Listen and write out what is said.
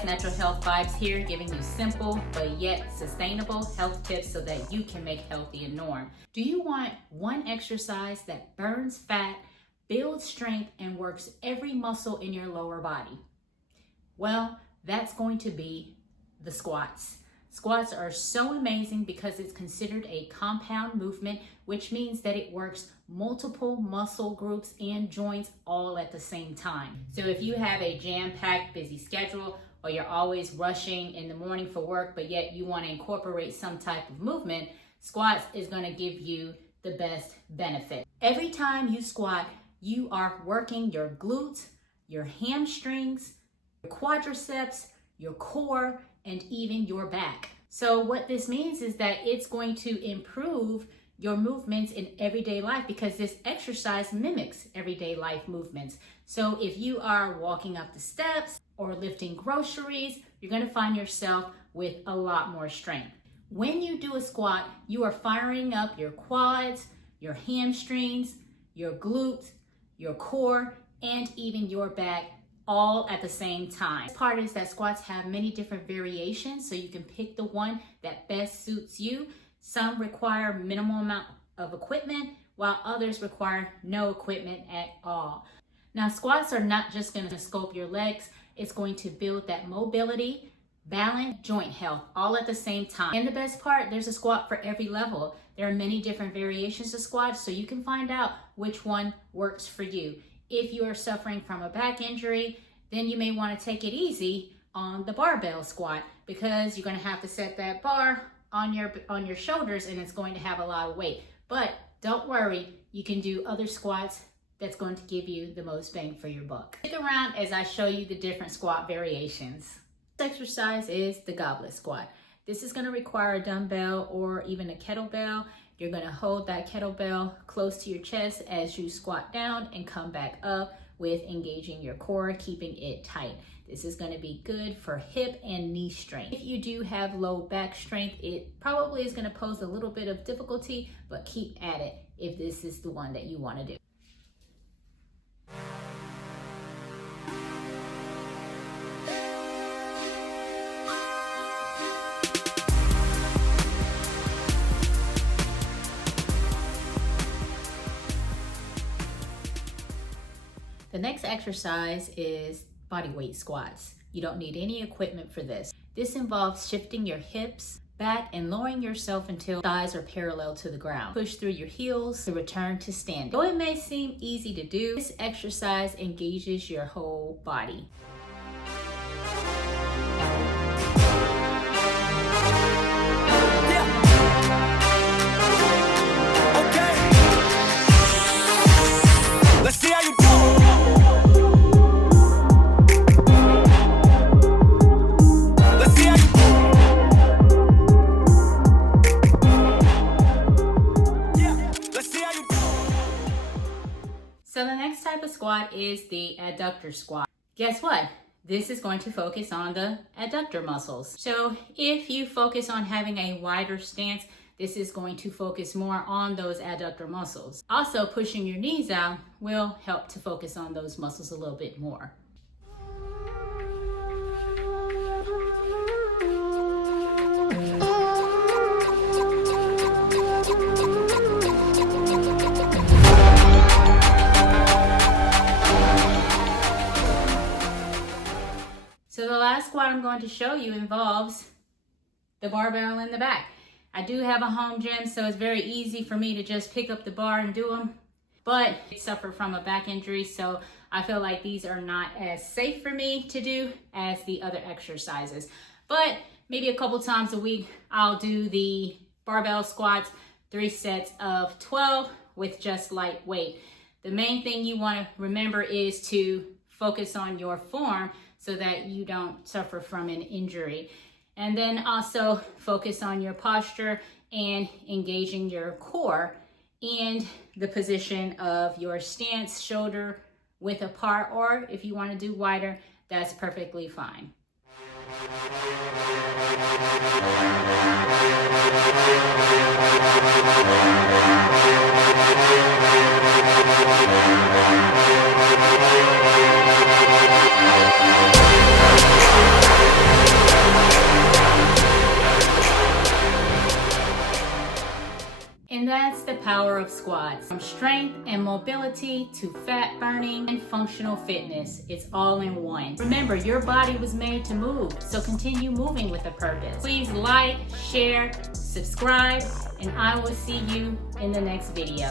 guys, Natural Health Vibes here, giving you simple but yet sustainable health tips so that you can make healthy a norm. Do you want one exercise that burns fat, builds strength, and works every muscle in your lower body? Well, that's going to be the squats. Squats are so amazing because it's considered a compound movement, which means that it works multiple muscle groups and joints all at the same time. So if you have a jam-packed busy schedule, or you're always rushing in the morning for work, but yet you want to incorporate some type of movement, squats is going to give you the best benefit. Every time you squat, you are working your glutes, your hamstrings, your quadriceps, your core, and even your back. So what this means is that it's going to improve your movements in everyday life because this exercise mimics everyday life movements. So if you are walking up the steps or lifting groceries, you're going to find yourself with a lot more strength. When you do a squat, you are firing up your quads, your hamstrings, your glutes, your core, and even your back all at the same time. The part is that squats have many different variations, so you can pick the one that best suits you. Some require minimal amount of equipment, while others require no equipment at all. Now, squats are not just going to sculpt your legs, it's going to build that mobility, balance, joint health, all at the same time. And the best part, there's a squat for every level. There are many different variations of squats, so you can find out which one works for you. If you are suffering from a back injury, then you may want to take it easy on the barbell squat because you're going to have to set that bar on your shoulders and it's going to have a lot of weight. But don't worry, you can do other squats that's going to give you the most bang for your buck. Stick around as I show you the different squat variations. This exercise is the goblet squat. This is going to require a dumbbell or even a kettlebell. You're going to hold that kettlebell close to your chest as you squat down and come back up with engaging your core, keeping it tight. This is going to be good for hip and knee strength. If you do have low back strength, it probably is going to pose a little bit of difficulty, but keep at it if this is the one that you want to do. The next exercise is body weight squats. You don't need any equipment for this. This involves shifting your hips back and lowering yourself until thighs are parallel to the ground. Push through your heels to return to standing. Though it may seem easy to do, this exercise engages your whole body. Let's see how you do. Let's see how you do. Yeah, let's see how you do. So the next type of squat is the adductor squat. Guess what? This is going to focus on the adductor muscles. So if you focus on having a wider stance, this is going to focus more on those adductor muscles. Also, pushing your knees out will help to focus on those muscles a little bit more. So the last squat I'm going to show you involves the barbell in the back. I do have a home gym, so it's very easy for me to just pick up the bar and do them. But I suffer from a back injury, so I feel like these are not as safe for me to do as the other exercises. But maybe a couple times a week, I'll do the barbell squats, 3 sets of 12 with just light weight. The main thing you want to remember is to focus on your form so that you don't suffer from an injury. And then also focus on your posture and engaging your core and the position of your stance, shoulder width apart, or if you want to do wider, that's perfectly fine. power of squats. From strength and mobility to fat burning and functional fitness, it's all in one. Remember, your body was made to move, so continue moving with a purpose. Please like, share, subscribe, and I will see you in the next video.